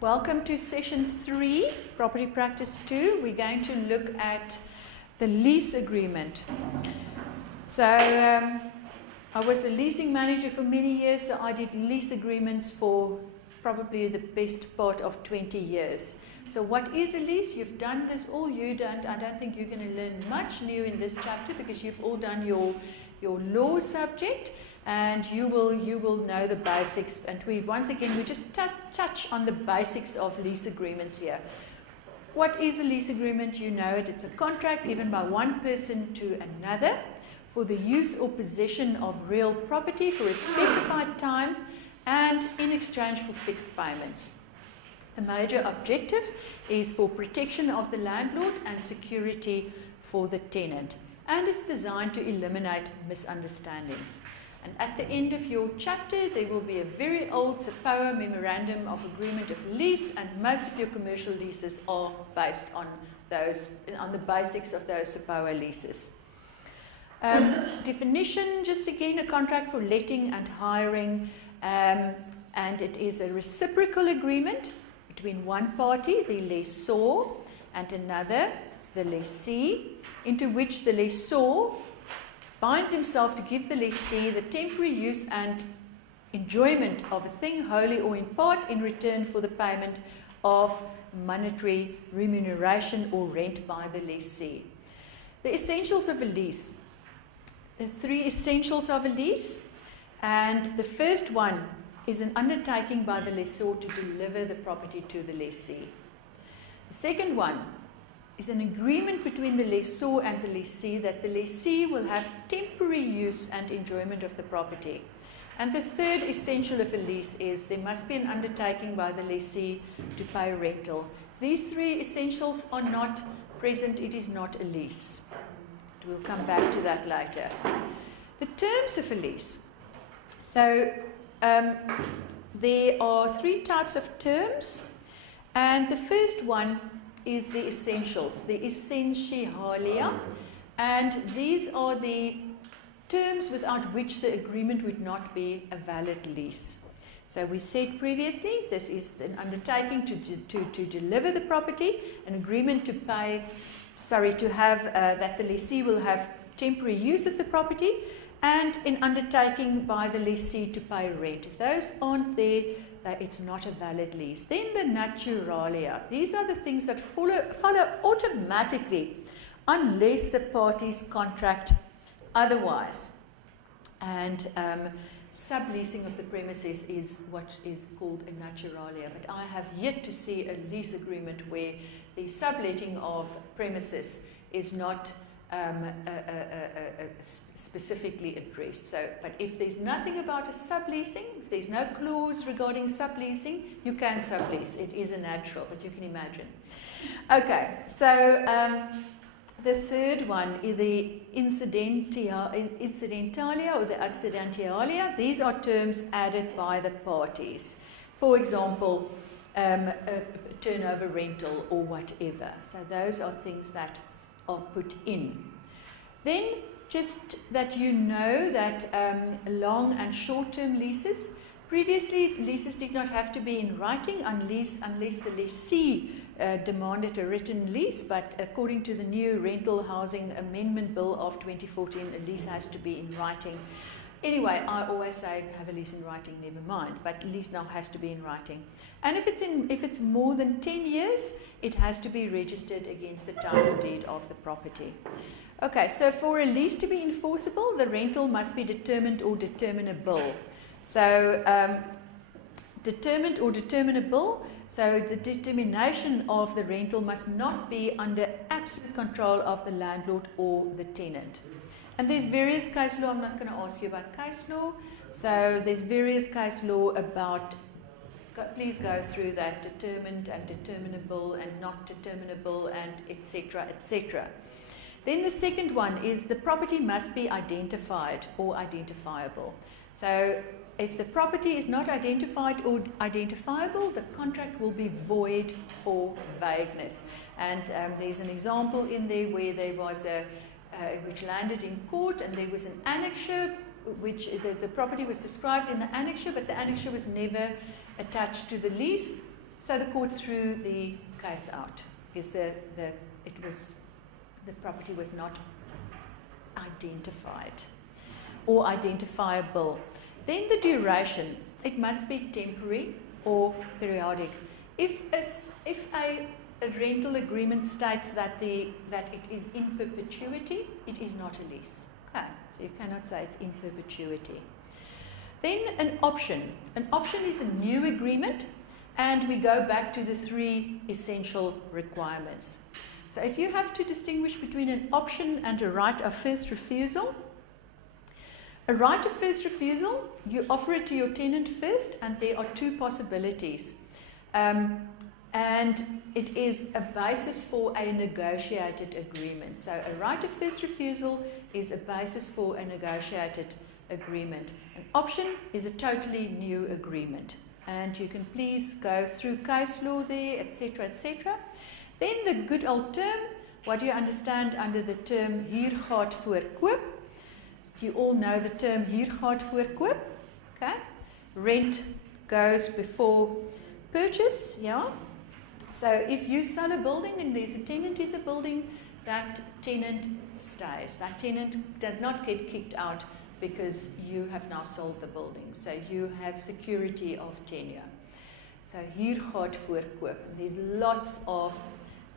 Welcome to session 3, property practice 2. We're going to look at the lease agreement. So I was a leasing manager for many years, so I did lease agreements for probably the best part of 20 years. So what is a lease? You've done this all. You don't. I don't think you're going to learn much new in this chapter because you've all done your law subject. And you will know the basics. And we just touch on the basics of lease agreements here. What is a lease agreement? You know it. It's a contract given by one person to another for the use or possession of real property for a specified time and in exchange for fixed payments. The major objective is for protection of the landlord and security for the tenant. And it's designed to eliminate misunderstandings. And at the end of your chapter, there will be a very old SAPOA Memorandum of Agreement of Lease, and most of your commercial leases are based on the basics of those SAPOA leases. Definition, just again, a contract for letting and hiring, and it is a reciprocal agreement between one party, the lessor, and another, the lessee, into which the lessor binds himself to give the lessee the temporary use and enjoyment of a thing wholly or in part in return for the payment of monetary remuneration or rent by the lessee. The essentials of a lease. The 3 essentials of a lease, and the first one is an undertaking by the lessor to deliver the property to the lessee. The second one is an agreement between the lessor and the lessee that the lessee will have temporary use and enjoyment of the property. And the third essential of a lease is there must be an undertaking by the lessee to pay rental. These 3 essentials are not present, it is not a lease. We'll come back to that later. The terms of a lease. So there are 3 types of terms, and the first one is the essentials, the essentialia, and these are the terms without which the agreement would not be a valid lease. So we said previously, this is an undertaking to deliver the property, an agreement to pay, to have that the lessee will have temporary use of the property, and an undertaking by the lessee to pay rent. If those aren't there, it's not a valid lease. Then the naturalia. These are the things that follow automatically unless the parties contract otherwise. And subleasing of the premises is what is called a naturalia. But I have yet to see a lease agreement where the subletting of premises is not specifically addressed. So, but if there's nothing about a subleasing, if there's no clause regarding subleasing, you can sublease. It is a natural, but you can imagine. Okay, so the third one is the incidentalia or the accidentalia. These are terms added by the parties. For example, a turnover rental or whatever. So those are things that are put in. Then just that you know that long and short-term leases, previously leases did not have to be in writing unless the lessee demanded a written lease, but according to the new Rental Housing Amendment Bill of 2014, a lease has to be in writing. Anyway, I always say have a lease in writing, never mind, but lease now has to be in writing. And if it's more than 10 years, it has to be registered against the title deed of the property. Okay, so for a lease to be enforceable, the rental must be determined or determinable. So determined or determinable, so the determination of the rental must not be under absolute control of the landlord or the tenant. And there's various case law. I'm not going to ask you about case law. So there's various case law about, please go through that, determined and determinable and not determinable and etc., etc. Then the second one is the property must be identified or identifiable. So if the property is not identified or identifiable, the contract will be void for vagueness. And there's an example in there where there was which landed in court, and there was an annexure, which the property was described in the annexure, but the annexure was never attached to the lease. So the court threw the case out because the property was not identified or identifiable. Then the duration, it must be temporary or periodic. If a rental agreement states that it is in perpetuity, it is not a lease. Okay, so you cannot say it's in perpetuity. Then an option. An option is a new agreement, and we go back to the 3 essential requirements. So if you have to distinguish between an option and a right of first refusal, a right of first refusal, you offer it to your tenant first, and there are 2 possibilities. And it is a basis for a negotiated agreement. So a right of first refusal is a basis for a negotiated agreement. An option is a totally new agreement. And you can please go through case law there, etc., etc. Then the good old term, what do you understand under the term hier gaat voor koop? You all know the term hier gaat voor koop. Okay? Rent goes before purchase, yeah? So if you sell a building and there's a tenant in the building, that tenant stays. That tenant does not get kicked out because you have now sold the building. So you have security of tenure. So hier gaat voor koop. There's lots of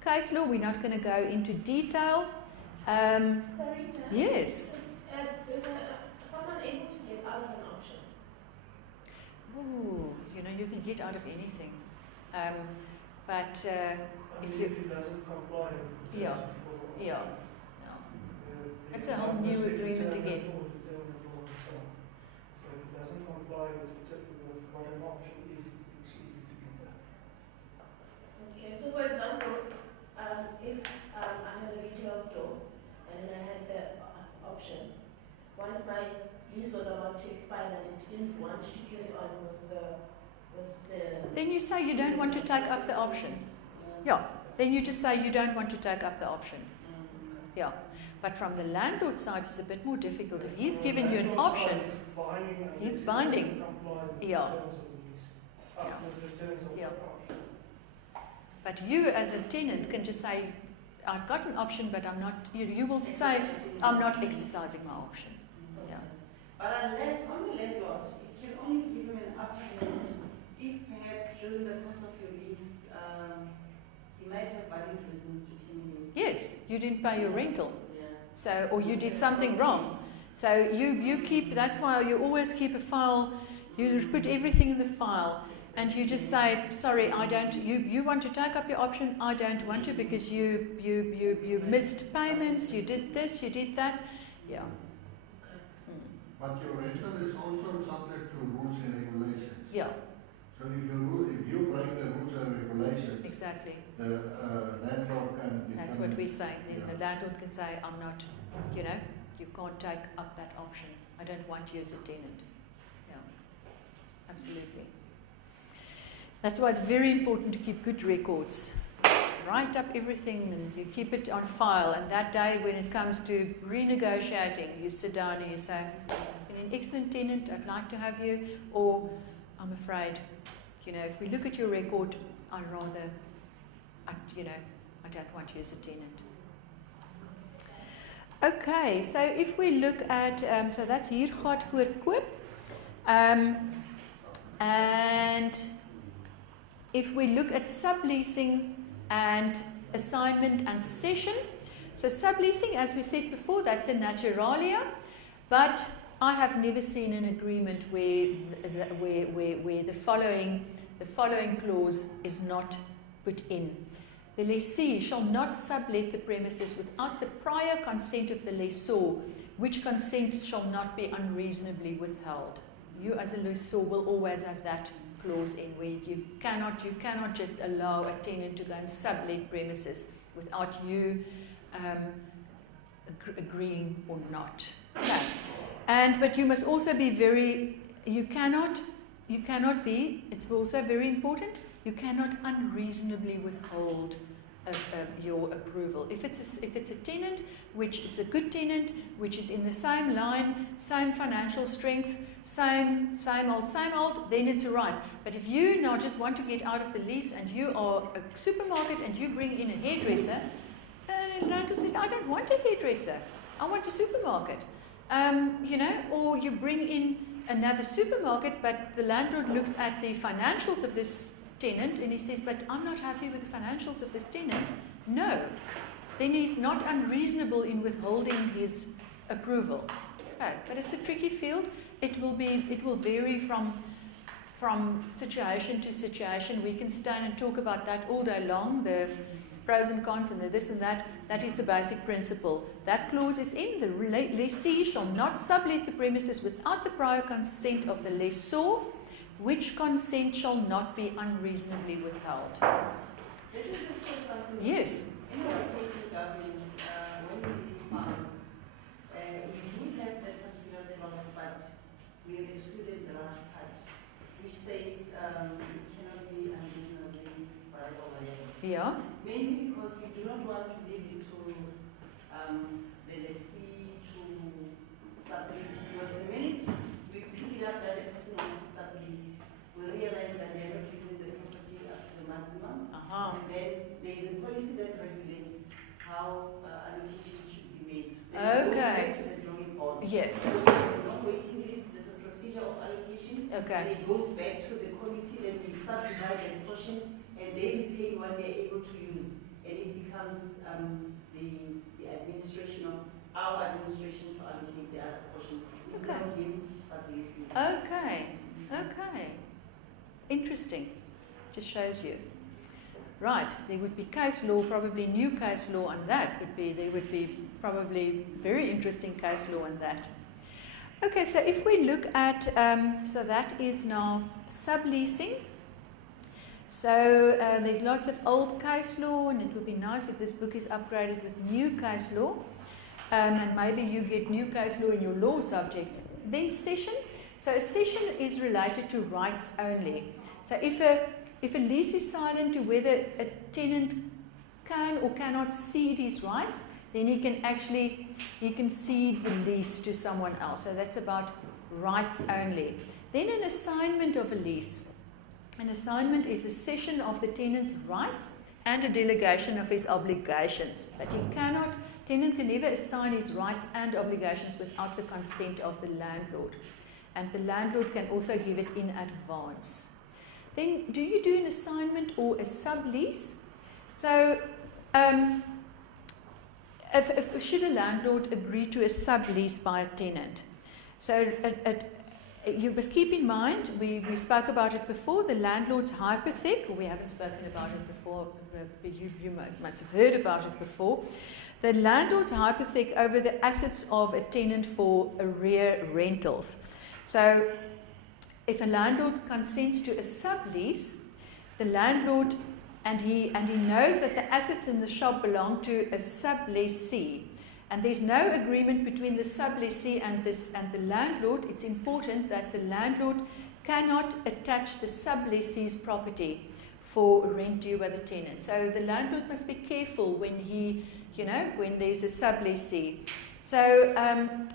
case law. We're not going to go into detail. Sorry, Jan. Yes. Is someone able to get out of an option? Ooh, you know, you can get out of anything. But if he doesn't comply with the yeah, yeah, no. It's a whole new agreement again. So if he doesn't comply with what an option is, it's easy to get that. Okay, so for example, if I had a retail store and I had the option, once my lease was about to expire and I didn't want to carry on with the Then you say you don't want to take up the option. Yeah. Then you just say you don't want to take up the option. Yeah. But from the landlord side, it's a bit more difficult. If he's given you an option, it's binding. Yeah. Yeah. But you as a tenant can just say, I've got an option, but I'm not, you will say, I'm not exercising my option. Yeah. But unless on the landlord, it can only give him an option if perhaps during the course of your lease, he might have valid reasons to terminate. Yes, you didn't pay your rental. Yeah. So, or you did something wrong. So you keep, that's why you always keep a file, you put everything in the file, and you just say, sorry, I don't, you want to take up your option, I don't want to because you missed payments, you did this, you did that. Yeah. But your rental is also subject to rules and regulations. Yeah. So if you break the rules and regulations, Exactly. the landlord can. That's what we're saying. Then the landlord can say, I'm not, you know, you can't take up that option. I don't want you as a tenant. Yeah. Absolutely. That's why it's very important to keep good records. Write up everything and you keep it on file, and that day when it comes to renegotiating, you sit down and you say, "You're an excellent tenant, I'd like to have you," or "I'm afraid, you know, if we look at your record, I don't want you as a tenant." Okay, so if we look at, so that's hier gaat voor koop, and if we look at subleasing and assignment and cession. So subleasing, as we said before, that's a naturalia, but I have never seen an agreement where the following clause is not put in. The lessee shall not sublet the premises without the prior consent of the lessor, which consent shall not be unreasonably withheld. You as a lessor will always have that clause in where you cannot just allow a tenant to go and sublet premises without you agreeing or not. Okay. But you must also be you cannot be, it's also very important, you cannot unreasonably withhold your approval. If it's a tenant, which it's a good tenant, which is in the same line, same financial strength, same old, then it's all right. But if you now just want to get out of the lease and you are a supermarket and you bring in a hairdresser, the landlord says, I don't want a hairdresser, I want a supermarket. You know, or you bring in another supermarket, but the landlord looks at the financials of this tenant and he says, but I'm not happy with the financials of this tenant. No, then he's not unreasonable in withholding his approval. Okay, but it's a tricky field. It will vary from situation to situation. We can stand and talk about that all day long, the pros and cons and the this and that. That is the basic principle. That clause is in. The lessee shall not sublet the premises without the prior consent of the lessor, which consent shall not be unreasonably withheld. Let me just share something. Yes. In our case in government, when we release funds, we do have that particular clause, but we have excluded the last part, which says it cannot be unreasonably withheld or whatever. Yeah. Mainly because we do not want to leave it to the lessee to sublease, because the minute we pick it up that the person wants to sublease, we realize that they are not using the property up to the maximum. And then there is a policy that regulates how allocations should be made. Then it goes back to the drawing board. Yes. So there's no waiting list, there's a procedure of allocation. Okay. And it goes back to the committee, then we subdivide and portion, and they retain what they're able to use. And it becomes the administration of our administration to allocate the other portion. It's Okay. not him subleasing. Okay. Okay. Interesting. Just shows you. Right. There would be case law, probably new case law on that would be, there would be probably very interesting case law on that. Okay, so if we look at, so that is now subleasing. So there's lots of old case law, and it would be nice if this book is upgraded with new case law. And maybe you get new case law in your law subjects. Then cession. So a cession is related to rights only. So if a lease is silent to whether a tenant can or cannot cede his rights, then he can cede the lease to someone else. So that's about rights only. Then an assignment of a lease. An assignment is a cession of the tenant's rights and a delegation of his obligations. But tenant can never assign his rights and obligations without the consent of the landlord. And the landlord can also give it in advance. Then, do you do an assignment or a sublease? So, should a landlord agree to a sublease by a tenant? So, you must keep in mind, we spoke about it before, the landlord's hypothec. We haven't spoken about it before, but you must have heard about it before. The landlord's hypothec over the assets of a tenant for arrear rentals. So, if a landlord consents to a sublease, the landlord, and he knows that the assets in the shop belong to a sublessee, and there's no agreement between the sublessee and the landlord, it's important that the landlord cannot attach the sublessee's property for rent due by the tenant. So the landlord must be careful when when there's a sublessee. So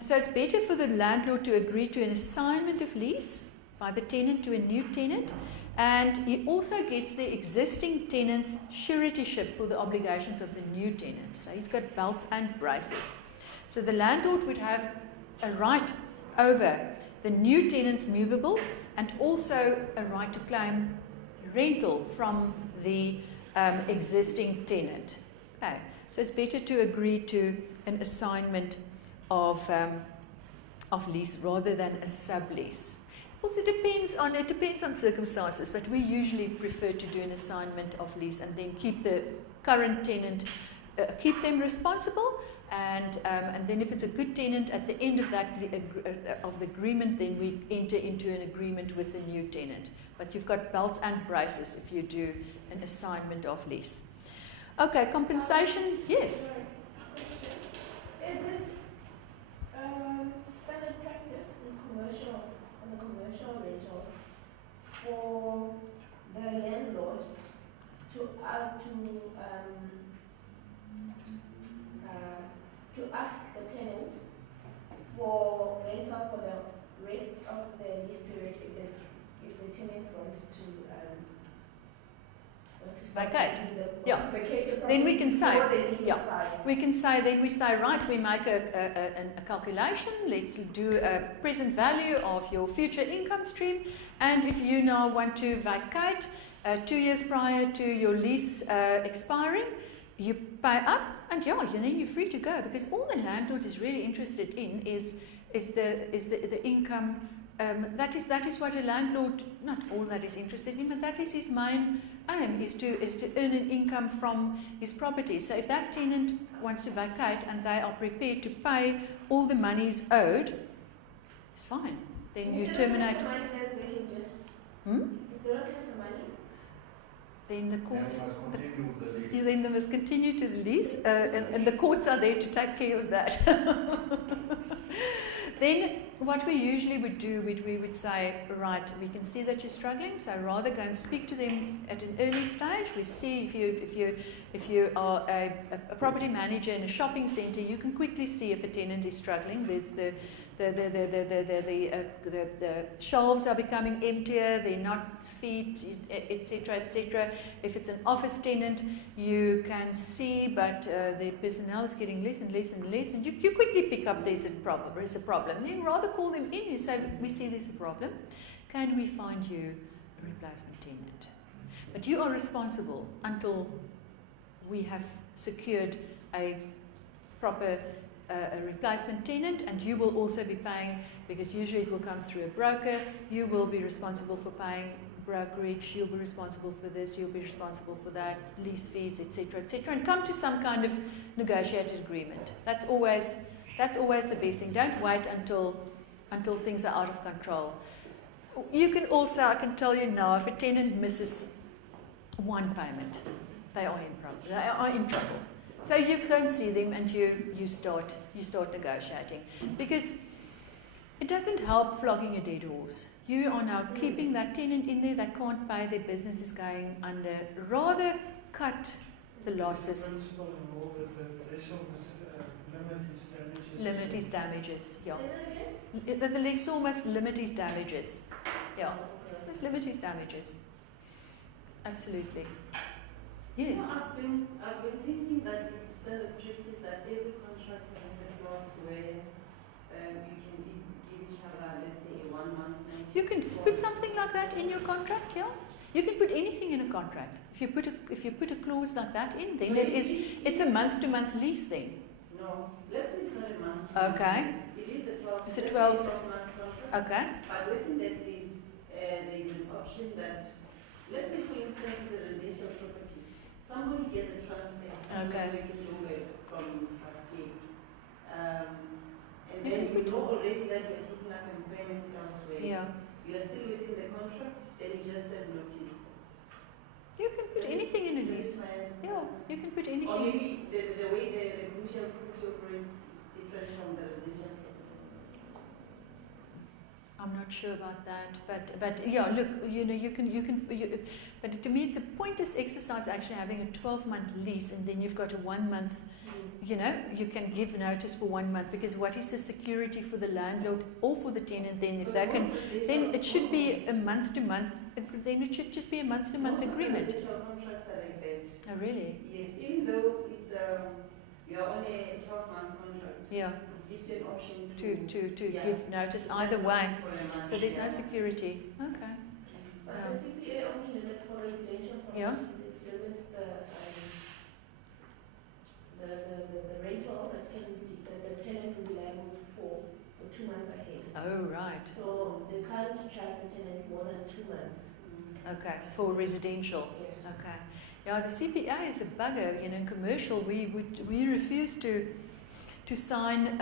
it's better for the landlord to agree to an assignment of lease by the tenant to a new tenant, and he also gets the existing tenant's suretyship for the obligations of the new tenant. So he's got belts and braces. So the landlord would have a right over the new tenant's movables and also a right to claim rental from the existing tenant. Okay. So it's better to agree to an assignment of lease rather than a sublease. Also depends on circumstances, but we usually prefer to do an assignment of lease and then keep the current tenant, keep them responsible, and then if it's a good tenant at the end of that of the agreement, then we enter into an agreement with the new tenant. But you've got belts and braces if you do an assignment of lease. Okay, compensation, yes. Is it standard practice on the commercial rentals for the landlord to ask the tenant for rental for the rest of the vacate. Obviously, the- Yeah. vacate the Then we can say, before the lease yeah. expires. We can say, then we say, right, we make a calculation, let's do a present value of your future income stream, and if you now want to vacate 2 years prior to your lease expiring, you pay up, and then you're free to go, because all the landlord is really interested in is the income. That is what a landlord, not all that is interested in, but that is his main aim, is to earn an income from his property. So if that tenant wants to vacate and they are prepared to pay all the monies owed, it's fine. Then you If they don't terminate. have the money, then we can just. Hmm? If they don't have the money, Then the Then courts. must continue with the lease. Yeah, then they must continue to the lease, and the courts are there to take care of that. Then what we usually would do, we would say, right, we can see that you're struggling, so rather go and speak to them at an early stage. We see if you are a property manager in a shopping centre, you can quickly see if a tenant is struggling. There's the shelves are becoming emptier, they're not feet, etc., etc. If it's an office tenant, you can see, but the personnel is getting less and less and less, and you quickly pick up there's a problem. Then rather call them in and say, we see there's a problem. Can we find you a replacement tenant? But you are responsible until we have secured a proper a replacement tenant, and you will also be paying, because usually it will come through a broker. You will be responsible for paying brokerage, you'll be responsible for this, you'll be responsible for that, lease fees, etc., etc., and come to some kind of negotiated agreement. That's always the best thing. Don't wait until things are out of control. You can also, I can tell you now, if a tenant misses one payment, they are in trouble. So you go and see them, and you start negotiating, because it doesn't help flogging a dead horse. You are now keeping that tenant in there, they can't pay, their business is going under. Rather cut the losses. The principle in law that the lessor must limit his damages. Limit his damages, yeah. say that again? The lessor must limit his damages. Yeah, Okay. must limit his damages. Absolutely. You know, Yes. I've been thinking that it's standard practice that every contract has a clause where you can give each other, let's say, a 1 month notice. You can put something like that in your contract, yeah? You can put anything in a contract. If you put a clause like that in, then So it's a month-to-month lease then. No, let's say it's not a month. Okay. It is a 12. It's a let's say 12 months contract. Okay. But within that lease, there is an option that, let's say, for instance, it's a residential property. Somebody gets a transfer. Okay. From Cape. And You then can you put- know already that you're taking up employment elsewhere. Yeah. You are still within the contract, then you just serve notice. You can put anything in a lease. Yeah, you can put Or anything. maybe the way the commercial property operates is different from the residential property. I'm not sure about that, but yeah, look, but to me it's a pointless exercise actually having a 12-month lease, and then you've got a 1 month. You can give notice for 1 month, because what is the security for the landlord or for the tenant then? If they can, then it should be a month to month. Then it should just be a month to month agreement. Residential contracts are like that. Oh, really? Yes, even though it's you're on a 12-month contract. Yeah. It gives you an option To yeah, give notice to either serve way. notice for a month, So there's no yeah. security. Okay. But the CPA only limits for residential properties. Yeah. It limits the rental that the tenant will be liable for 2 months ahead. Oh, right. So they can't charge the tenant more than 2 months. Okay. For residential. Yes. Okay. Yeah, the CPA is a bugger. In commercial, we refuse to sign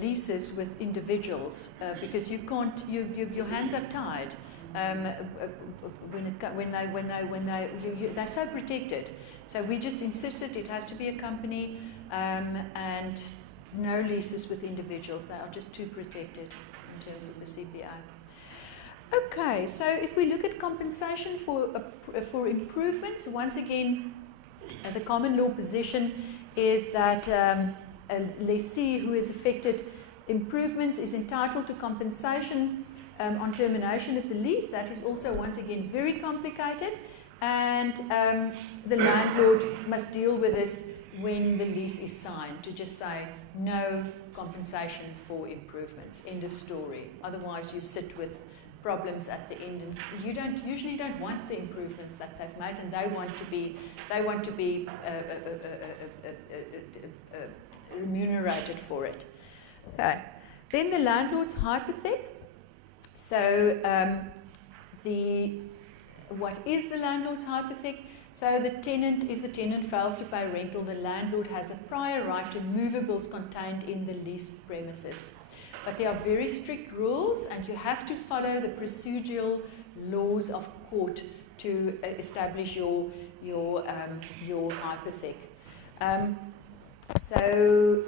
leases with individuals because you can't. Your hands are tied. They're so protected. So we just insisted it has to be a company and no leases with individuals. They are just too protected in terms of the CPA. Okay, so if we look at compensation for improvements, once again, the common law position is that a lessee who has affected improvements is entitled to compensation on termination of the lease. That is also, once again, very complicated. and the landlord must deal with this when the lease is signed, to just say no compensation for improvements, end of story. Otherwise you sit with problems at the end, and you usually don't want the improvements that they've made, and they want to be remunerated for it. Okay. Then the landlord's hypothek. So what is the landlord's hypothek? So the tenant, if the tenant fails to pay rental, the landlord has a prior right to movables contained in the leased premises. But there are very strict rules, and you have to follow the procedural laws of court to establish your hypothek. So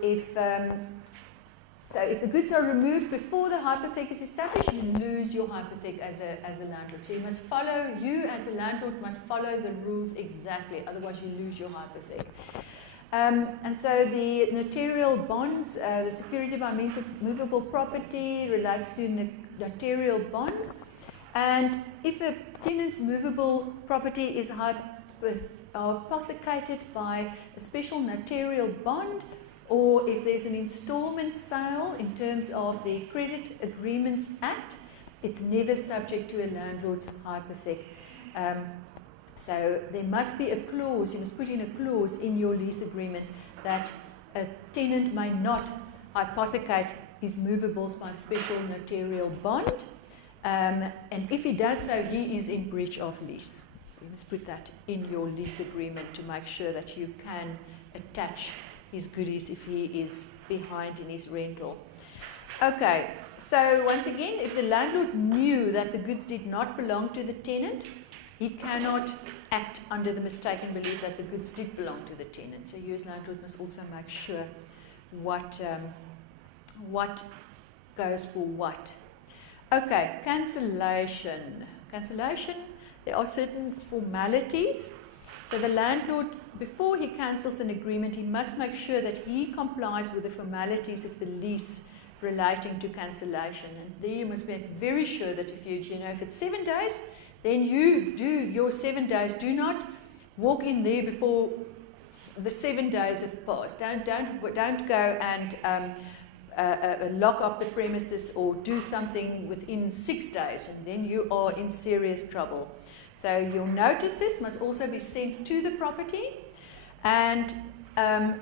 if the goods are removed before the hypothek is established, you lose your hypothek as a landlord. So you as a landlord must follow the rules exactly, otherwise you lose your hypothek. And so the notarial bonds, the security by means of movable property relates to notarial bonds. And if a tenant's movable property is hypothecated by a special notarial bond, or if there's an installment sale in terms of the Credit Agreements Act, it's never subject to a landlord's hypothek. So there must be a clause, you must put in a clause in your lease agreement that a tenant may not hypothecate his movables by special notarial bond. And if he does so, he is in breach of lease. So you must put that in your lease agreement to make sure that you can attach his goodies if he is behind in his rental. Okay, so once again, if the landlord knew that the goods did not belong to the tenant, he cannot act under the mistaken belief that the goods did belong to the tenant. So you as landlord must also make sure what goes for what. Okay, cancellation. Cancellation, there are certain formalities. So the landlord, before he cancels an agreement, he must make sure that he complies with the formalities of the lease relating to cancellation. And there you must be very sure that if if it's 7 days, then you do your 7 days. Do not walk in there before the 7 days have passed. Don't go and lock up the premises or do something within 6 days, and then you are in serious trouble. So your notices must also be sent to the property, and at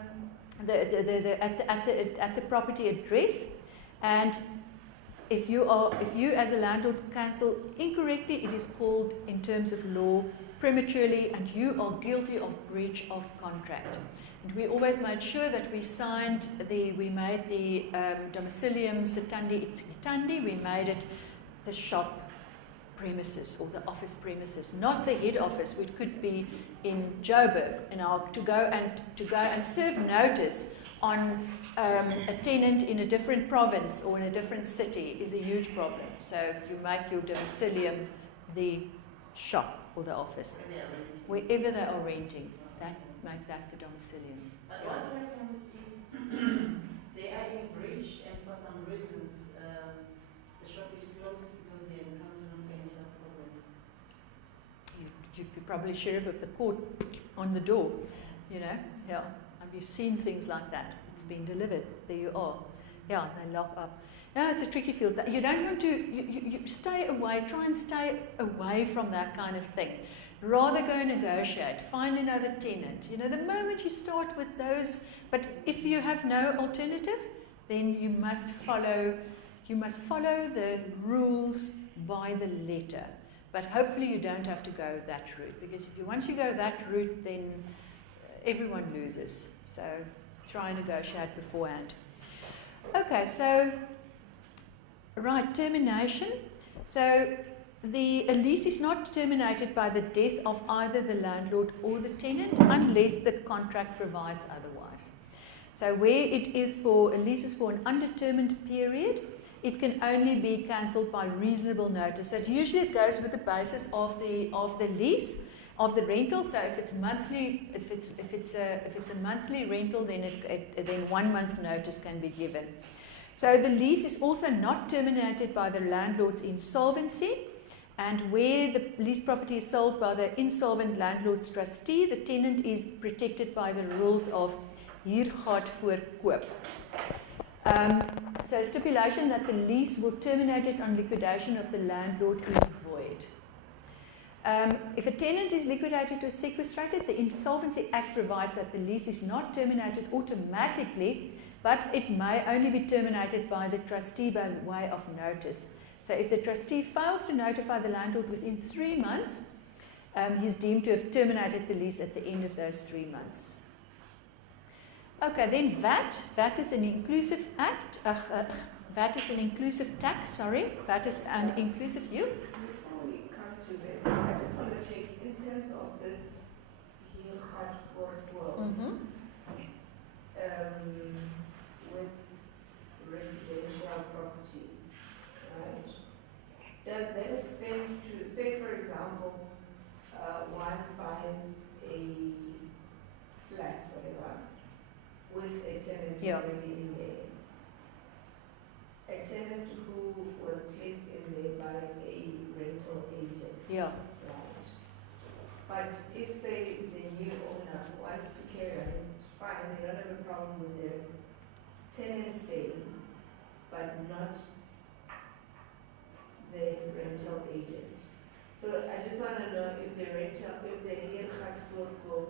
the property address. And if you as a landlord cancel incorrectly, it is called in terms of law prematurely, and you are guilty of breach of contract. And we always made sure that we made the domicilium Sitandi Itsikitandi, we made it the shop premises or the office premises, not the head office, which could be in Joburg. And to go and serve notice on a tenant in a different province or in a different city is a huge problem. So you make your domicilium the shop or the office, wherever they are renting. Make that the domicilium. But what happens if they are in breach and for some reasons the shop is closed because they encounter financial problems? You're probably sheriff of the court on the door, yeah. And we've seen things like that. It's been delivered. There you are. Yeah, they lock up. No, it's a tricky field. You don't want to. You stay away. Try and stay away from that kind of thing. Rather go negotiate, find another tenant. The moment you start with those, but if you have no alternative, then you must follow the rules by the letter. But hopefully you don't have to go that route, because once you go that route, then everyone loses. So try and negotiate beforehand. Okay, so right, termination. So a lease is not terminated by the death of either the landlord or the tenant unless the contract provides otherwise. So where it is a lease is for an undetermined period, it can only be cancelled by reasonable notice. So usually it goes with the basis of the lease, of the rental. So if it's monthly, if it's a monthly rental, then 1 month's notice can be given. So the lease is also not terminated by the landlord's insolvency. And where the lease property is sold by the insolvent landlord's trustee, the tenant is protected by the rules of huurgeld voor koop. So stipulation that the lease will terminate it on liquidation of the landlord is void. If a tenant is liquidated or sequestrated, the Insolvency Act provides that the lease is not terminated automatically, but it may only be terminated by the trustee by way of notice. So if the trustee fails to notify the landlord within 3 months, he's deemed to have terminated the lease at the end of those 3 months. Okay, then VAT. VAT is an inclusive act. VAT is an inclusive tax, sorry. VAT is an inclusive Before we come to that, I just want to check in terms of this huurgeld voor koop. With residential properties, right? Does that extend to, say for example, one buys a flat, whatever, with a tenant already in there? A tenant who was placed in there by a rental agent. Yeah. Right. But if, say, the new owner wants to carry on, it's fine, they don't have a problem with their tenant staying, but not the rental agent. So I just want to know if the huurgeld voor koop,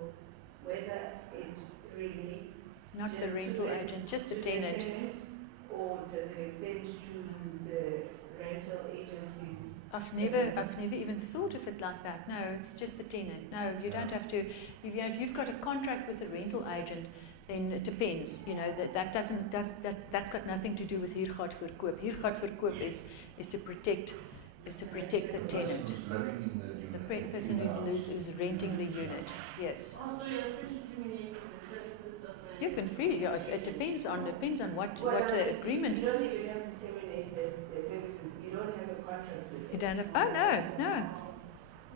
whether it relates Not just the to rental agent, just the tenant. or does it extend to the rental agencies? I've never even thought of it like that. No, it's just the tenant. No, you don't have to. If you've got a contract with a rental agent, then it depends. You know that's got nothing to do with huurgeld voor koop. Huurgeld voor koop is to protect the tenant, Who's living in the unit. the person who's renting the unit. Yes. Also, you're free to terminate the services of the... You can freely. Yeah, it depends on what agreement. You don't even have to terminate the services. You don't have a contract with You them. don't have. Oh no.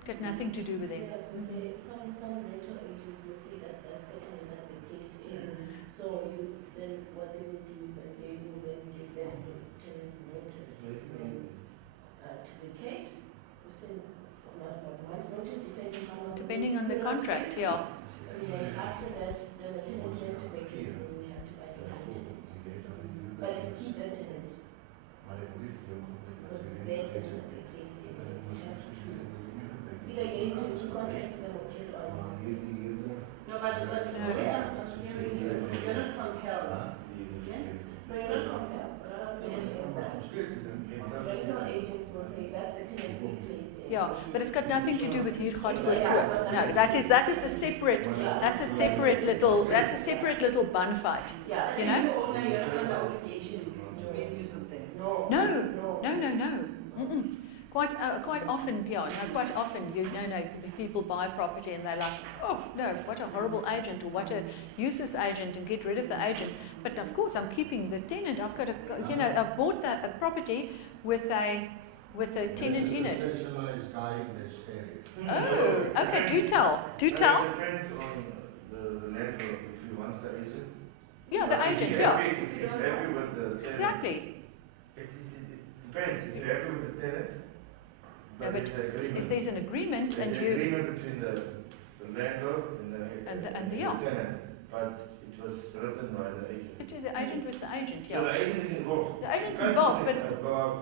Got nothing to do with it. Some rental agents will say that the tenant is not placed in. So then what they will do is that they will then give them the tenant notice to vacate within about 1 month's notice, Depending on the contract. Yeah. And then after that, then the tenant has to vacate, and then we have to find another tenant. But if you keep the tenant, because it's their tenant that they placed in, you have to either get into a new contract with them or carry on. No, but the way I'm hearing you, you're not compelled. Yeah? No, you're not compelled, but what I'm saying is that rental agents will say that's the tenant we placed in. Yeah, but it's got nothing to do with huurgeld voor koop. No, that is a separate little bun fight. Yeah. You know? As a new owner, you have no obligation to make use of them. No. No. Quite often, people buy property and they're like, oh no, what a horrible agent or what a useless agent, and get rid of the agent. But of course, I'm keeping the tenant. I've got I bought a property with a tenant in it. There's a specialized guy in this area. Oh, okay. Do tell. It depends on the landlord if he wants the agent. Yeah, the If agent. he's Yeah, happy- If he's happy with the tenant. exactly. It depends. If you're happy with the tenant, No, but there's an agreement. If there's an agreement There's and an you agreement between the landlord and the tenant, but it was written by the agent. the agent was the agent. So Yeah. the agent is involved. The agent's You can't involved, just but it's go out.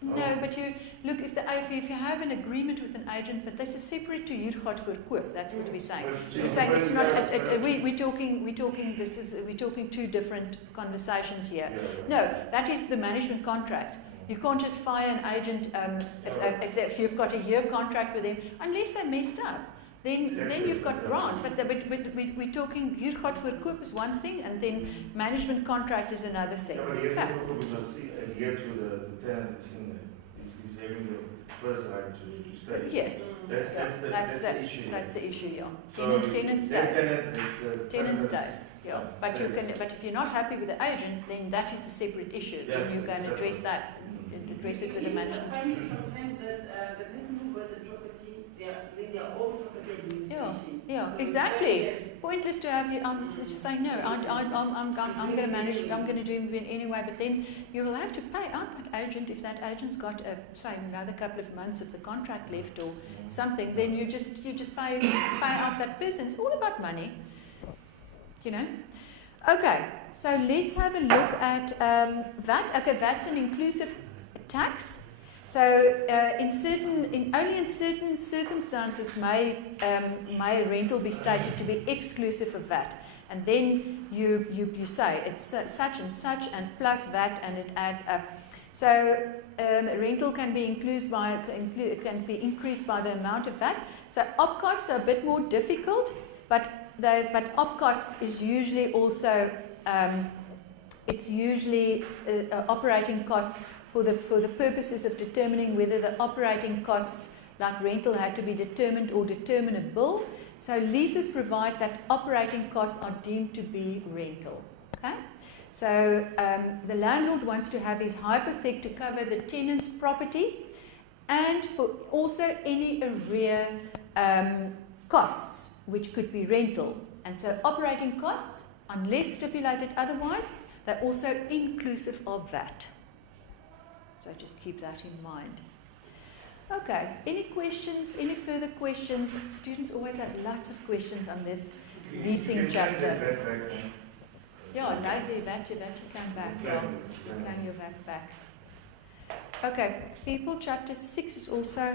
no. But you look if you have an agreement with an agent, but this is separate to huurgeld voor koop. That's what we're saying. We're saying it's not. We're talking two different conversations here. No, that is the management contract. You can't just fire an agent if you've got a year contract with them, unless they messed up. Then you've got grants. But we're talking huurgeld voor koop is one thing, and then management contract is another thing. Yeah, but he Okay. has to adhere to the tenant that's in there. He's having the first right to stay. Yes. That's the issue. That's the issue. Yeah. So Tenant that stays. tenant is the Tenant premise. stays. Yeah. But you can. But if you're not happy with the agent, then that is a separate issue. Yeah, Then you can it's address separate. that. Address it with the It is management. finding sometimes that the person who bought the property, they are doing their own property administration. Yeah, So exactly. yes. pointless to have you. I'm just saying no. I'm going to manage. I'm going to do it anyway. But then you will have to pay out that agent if that agent's got say another couple of months of the contract left or something. Then you just pay out that person. It's all about money, you know. Okay, so let's have a look at VAT. Okay, VAT's an inclusive tax. So only in certain circumstances may rental be stated to be exclusive of VAT, and then you say it's such and such and plus VAT, and it adds up. So rental can be increased by the amount of VAT. So op costs are a bit more difficult, but op costs is usually also operating costs. For the purposes of determining whether the operating costs like rental had to be determined or determinable. So leases provide that operating costs are deemed to be rental. Okay? So the landlord wants to have his hypothec to cover the tenant's property and for also any arrear costs, which could be rental. And so operating costs, unless stipulated otherwise, they're also inclusive of that. So just keep that in mind. Okay, any questions, any further questions? Students always have lots of questions on this leasing chapter. Yeah, lazy VAT, you can back. Yeah, you can your VAT back. Okay, people, chapter 6 is also,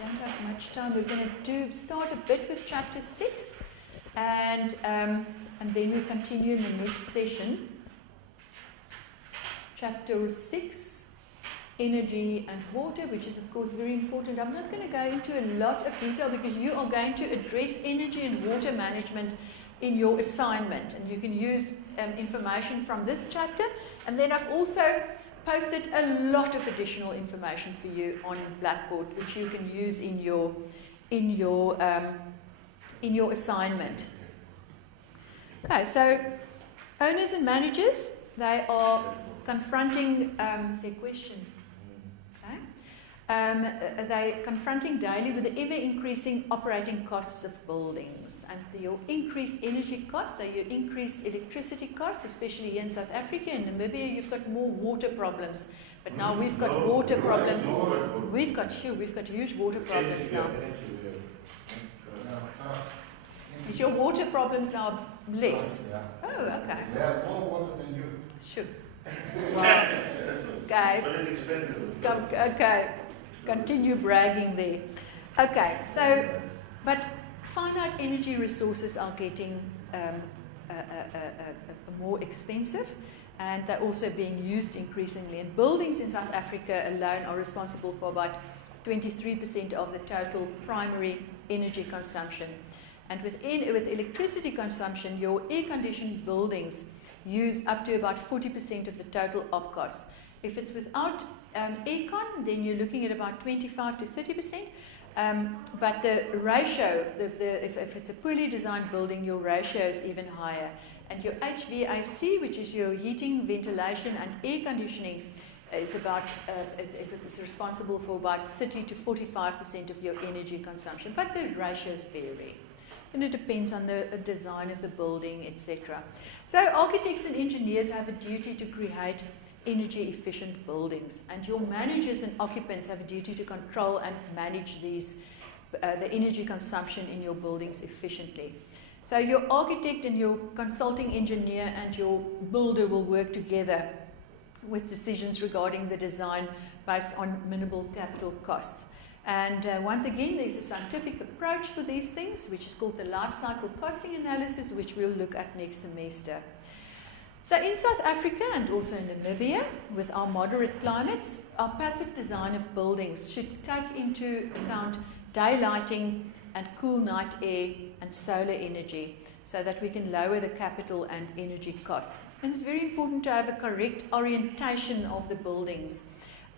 don't have much time. We're going to start a bit with chapter 6 and then we'll continue in the next session. Chapter 6. Energy and water, which is of course very important. I'm not going to go into a lot of detail because you are going to address energy and water management in your assignment, and you can use information from this chapter. And then I've also posted a lot of additional information for you on Blackboard, which you can use in your assignment. Okay, so owners and managers, they are confronting the question. They're confronting daily with the ever-increasing operating costs of buildings and your increased energy costs, so your increased electricity costs, especially here in South Africa. In Namibia, you've got more water problems, but now we've got water problems. We've got huge water problems now. Is your water problems now less? Oh, okay. They have more water than you. Sure. Well, okay. But it's expensive. Okay. Continue bragging there. Okay, so, but finite energy resources are getting more expensive, and they're also being used increasingly. And buildings in South Africa alone are responsible for about 23% of the total primary energy consumption. And with electricity consumption, your air-conditioned buildings use up to about 40% of the total op cost. If it's without aircon, then you're looking at about 25 to 30%. But the ratio, if it's a poorly designed building, your ratio is even higher. And your HVAC, which is your heating, ventilation, and air conditioning, is about is responsible for about 30 to 45% of your energy consumption. But the ratios vary, and it depends on the design of the building, etc. So architects and engineers have a duty to create energy efficient buildings, and your managers and occupants have a duty to control and manage these the energy consumption in your buildings efficiently. So your architect and your consulting engineer and your builder will work together with decisions regarding the design based on minimal capital costs. And once again, there's a scientific approach for these things, which is called the life cycle costing analysis, which we'll look at next semester. So in South Africa and also in Namibia, with our moderate climates, our passive design of buildings should take into account daylighting and cool night air and solar energy, so that we can lower the capital and energy costs. And it's very important to have a correct orientation of the buildings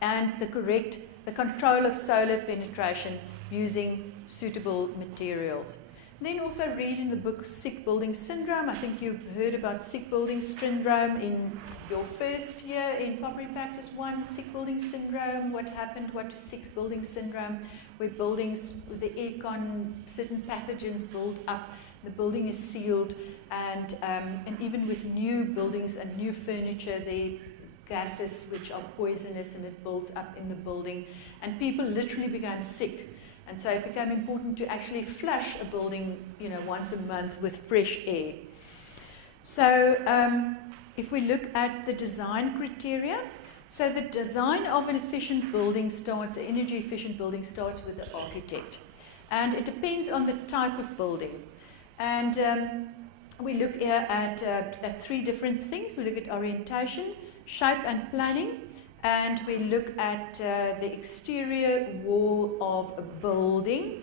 and the control of solar penetration using suitable materials. Then also read in the book Sick Building Syndrome. I think you've heard about Sick Building Syndrome in your first year in Property Practice 1, Sick Building Syndrome, what happened, what is Sick Building Syndrome, where buildings with the aircon, certain pathogens build up The building is sealed, and even with new buildings and new furniture, the gases which are poisonous, and it builds up in the building, and people literally became sick. And so it became important to actually flush a building, once a month with fresh air. So if we look at the design criteria, so the design of an efficient building starts, an energy efficient building starts with the architect. And it depends on the type of building. And we look here at three different things. We look at orientation, shape and planning, and we look at the exterior wall of a building,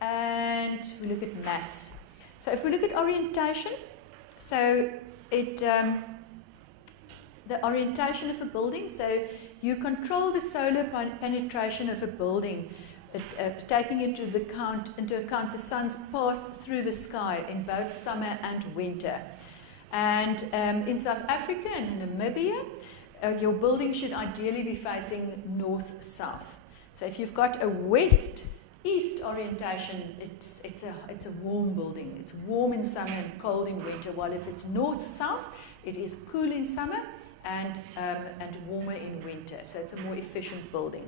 and we look at mass. So if we look at orientation, so the orientation of a building, so you control the solar penetration of a building, taking into account the sun's path through the sky in both summer and winter. And in South Africa and in Namibia, your building should ideally be facing north-south. So if you've got a west-east orientation, it's a warm building. It's warm in summer and cold in winter, while if it's north-south, it is cool in summer and warmer in winter. So it's a more efficient building.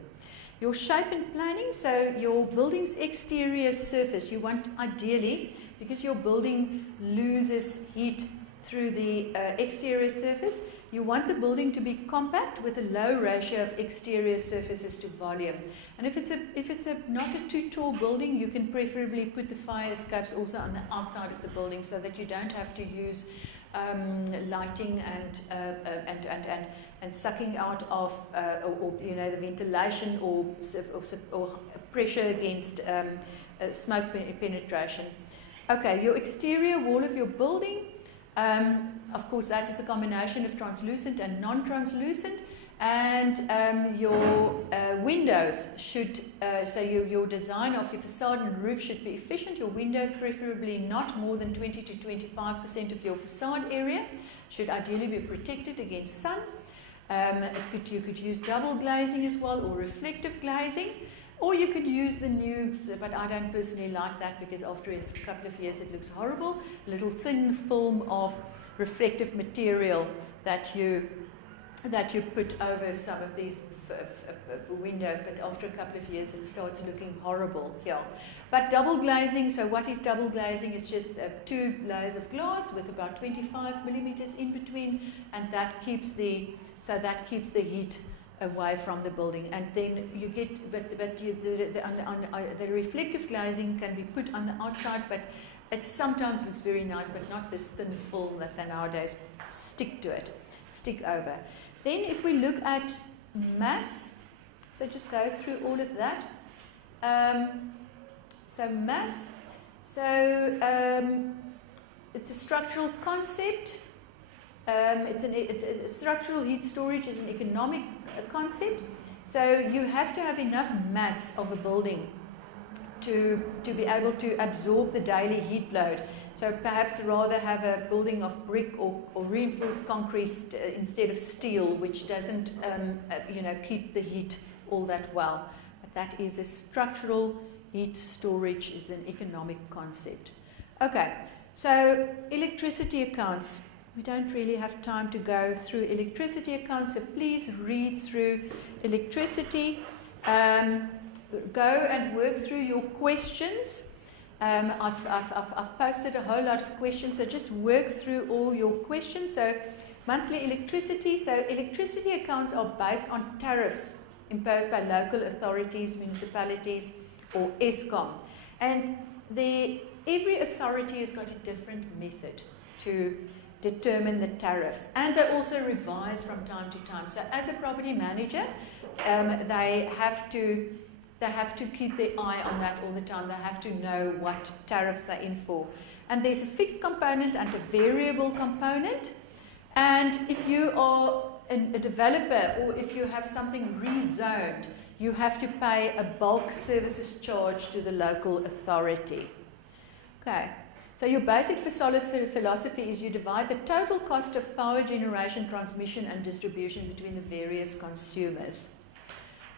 Your shape and planning, so your building's exterior surface, you want ideally, because your building loses heat through the exterior surface, you want the building to be compact with a low ratio of exterior surfaces to volume. And if it's not a too tall building, you can preferably put the fire escapes also on the outside of the building, so that you don't have to use lighting and sucking out of the ventilation or pressure against smoke penetration. Okay, your exterior wall of your building. Of course, that is a combination of translucent and non-translucent, and your windows should, so your design of your facade and roof should be efficient. Your windows, preferably not more than 20 to 25% of your facade area, should ideally be protected against sun. You could use double glazing as well, or reflective glazing. Or you could use the new, but I don't personally like that, because after a couple of years it looks horrible, a little thin film of reflective material that you put over some of these windows, but after a couple of years it starts looking horrible here. But double glazing, so what is double glazing? It's just 2 layers of glass with about 25 millimeters in between, and that keeps the heat away from the building. And then you get, the reflective glazing can be put on the outside, but it sometimes looks very nice, but not this thin film that they nowadays stick over. Then if we look at mass, so just go through all of that. So mass, it's a structural concept. Structural heat storage is an economic concept. So you have to have enough mass of a building to be able to absorb the daily heat load. So perhaps rather have a building of brick or reinforced concrete instead of steel, which doesn't keep the heat all that well. But that is a structural heat storage, is an economic concept. Okay, so electricity accounts. We don't really have time to go through electricity accounts, so please read through electricity. Go and work through your questions. I've posted a whole lot of questions, so just work through all your questions. So monthly electricity. So electricity accounts are based on tariffs imposed by local authorities, municipalities, or Eskom. And every authority has got a different method to determine the tariffs, and they also revise from time to time. So as a property manager, they have to keep their eye on that all the time. They have to know what tariffs they're in for. And there's a fixed component and a variable component. And if you are a developer, or if you have something rezoned, you have to pay a bulk services charge to the local authority. Okay. So your basic philosophy is you divide the total cost of power generation, transmission and distribution between the various consumers.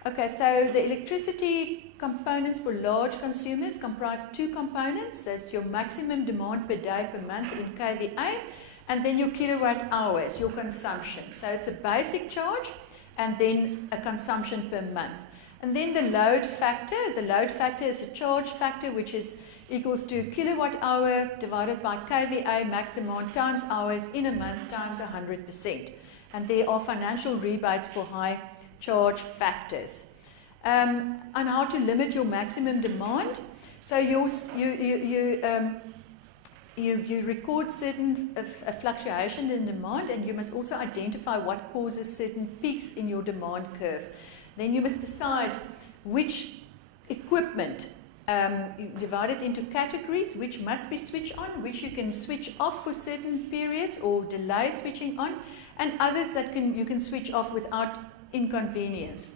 Okay, so the electricity components for large consumers comprise two components. That's your maximum demand per day per month in kVA, and then your kilowatt hours, your consumption. So it's a basic charge and then a consumption per month. And then the load factor is a charge factor which is equals to kilowatt hour divided by kVA max demand times hours in a month times 100%. And there are financial rebates for high charge factors. And how to limit your maximum demand. So you record certain fluctuation in demand, and you must also identify what causes certain peaks in your demand curve. Then you must decide which equipment, you divide it into categories, which must be switched on, which you can switch off for certain periods or delay switching on, and others that you can switch off without inconvenience,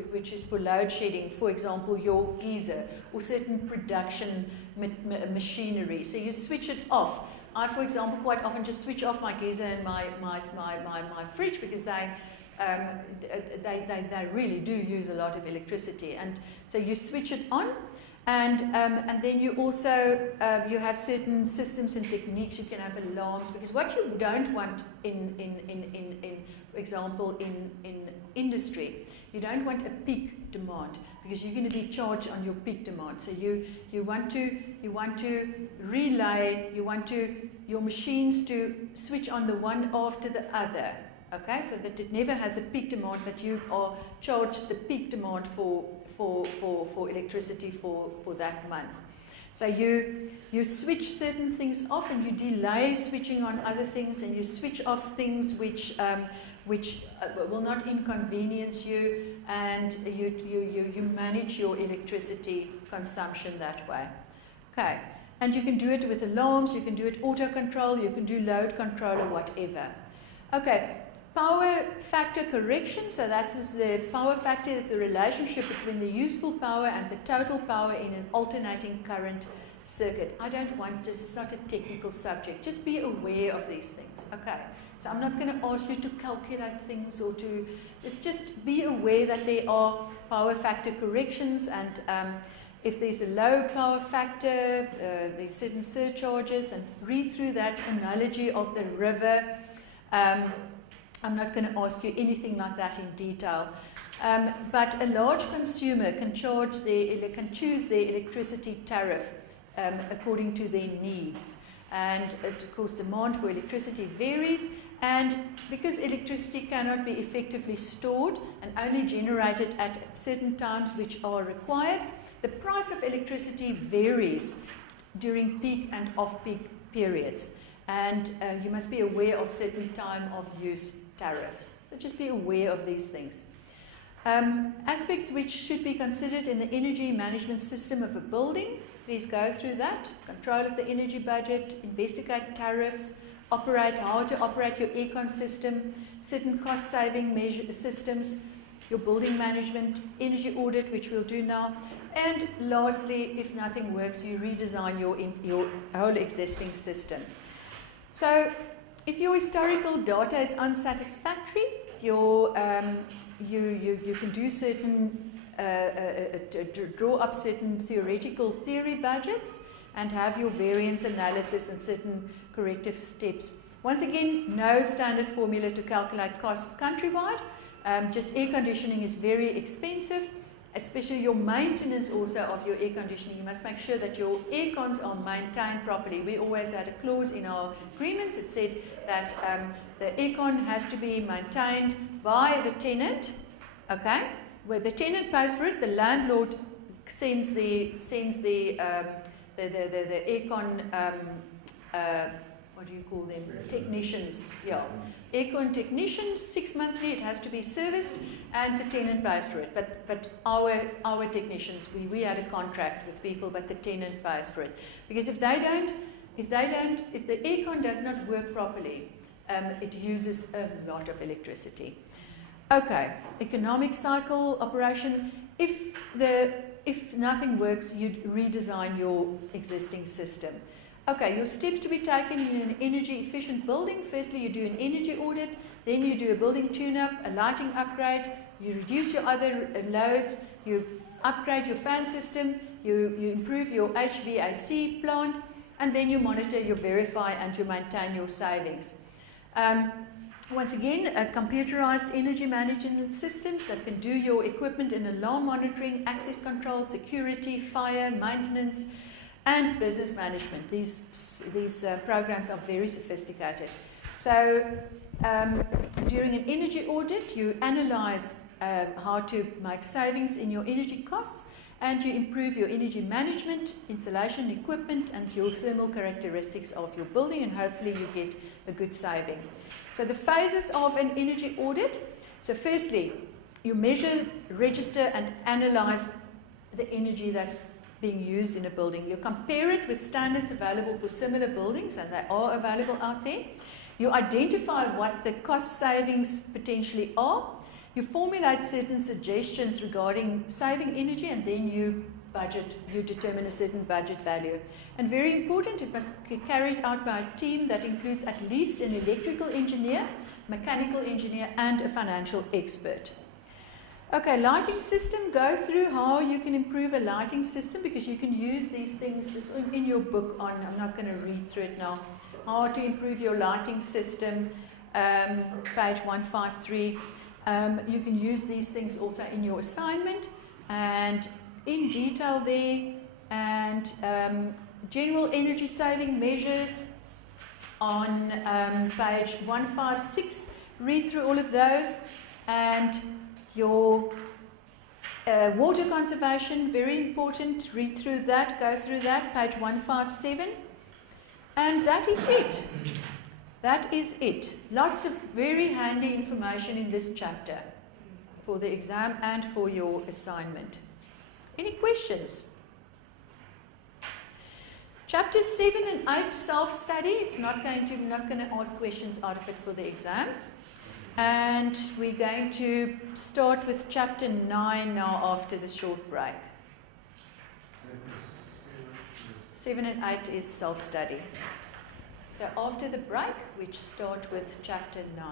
which is for load shedding, for example, your geyser or certain production machinery. So you switch it off. I, for example, quite often just switch off my geyser and my fridge because they really do use a lot of electricity, and so you switch it on, and then you also you have certain systems and techniques. You can have alarms, because what you don't want in example in industry, you don't want a peak demand, because you're going to be charged on your peak demand. So you want to relay, you want your machines to switch on the one after the other. Okay, so that it never has a peak demand, but you are charged the peak demand for electricity for that month. So you switch certain things off, and you delay switching on other things, and you switch off things which will not inconvenience you, and you manage your electricity consumption that way. Okay, and you can do it with alarms, you can do it auto control, you can do load control or whatever. Okay. Power factor correction, so the power factor is the relationship between the useful power and the total power in an alternating current circuit. I don't want this, it's not a technical subject, just be aware of these things. Okay, so I'm not going to ask you to calculate things or just be aware that there are power factor corrections, and if there's a low power factor, there's certain surcharges, and read through that analogy of the river. I'm not going to ask you anything like that in detail, but a large consumer can choose their electricity tariff according to their needs, and of course demand for electricity varies, and because electricity cannot be effectively stored and only generated at certain times which are required, the price of electricity varies during peak and off-peak periods, and you must be aware of certain time of use tariffs. So just be aware of these things. Aspects which should be considered in the energy management system of a building. Please go through that. Control of the energy budget, investigate tariffs, how to operate your aircon system, certain cost-saving systems, your building management, energy audit, which we'll do now. And lastly, if nothing works, you redesign your whole existing system. So, if your historical data is unsatisfactory, you can do certain, draw up certain theoretical theory budgets and have your variance analysis and certain corrective steps. Once again, no standard formula to calculate costs countrywide. Just air conditioning is very expensive, especially your maintenance also of your air conditioning. You must make sure that your air cons are maintained properly. We always had a clause in our agreements. It said that the air con has to be maintained by the tenant. Okay, where the tenant pays for it, the landlord sends the air con. What do you call them? Technicians. Yeah. Aircon technicians, 6 monthly, it has to be serviced, and the tenant pays for it. But our technicians, we had a contract with people, but the tenant pays for it. Because if the aircon does not work properly, it uses a lot of electricity. Okay, economic cycle operation. If nothing works, you redesign your existing system. Okay, your steps to be taken in an energy efficient building. Firstly, you do an energy audit, then you do a building tune-up, a lighting upgrade, You reduce your other loads, you upgrade your fan system, you improve your HVAC plant, and then you monitor, you verify, and you maintain your savings. Once again, computerized energy management systems that can do your equipment and alarm monitoring, access control, security, fire, maintenance, and business management. These programs are very sophisticated. So during an energy audit, you analyze how to make savings in your energy costs, and you improve your energy management, installation equipment, and your thermal characteristics of your building, and hopefully you get a good saving. So the phases of an energy audit. So firstly, you measure, register, and analyze the energy that's being used in a building. You compare it with standards available for similar buildings, and they are available out there. You identify what the cost savings potentially are. You formulate certain suggestions regarding saving energy, and then you budget, you determine a certain budget value. And very important, it must be carried out by a team that includes at least an electrical engineer, mechanical engineer, and a financial expert. Okay, lighting system, go through how you can improve a lighting system, because you can use these things. It's in your book on, I'm not going to read through it now, how to improve your lighting system, page 153. You can use these things also in your assignment and in detail there, and general energy saving measures on page 156. Read through all of those, and your water conservation, very important. Read through that, go through that, page 157, and that is it. That is it. Lots of very handy information in this chapter for the exam and for your assignment. Any questions? Chapters 7 and 8, self-study. I'm not going to ask questions out of it for the exam. And we're going to start with chapter 9 now after the short break. 7 and 8 is self-study. So after the break, we start with chapter 9.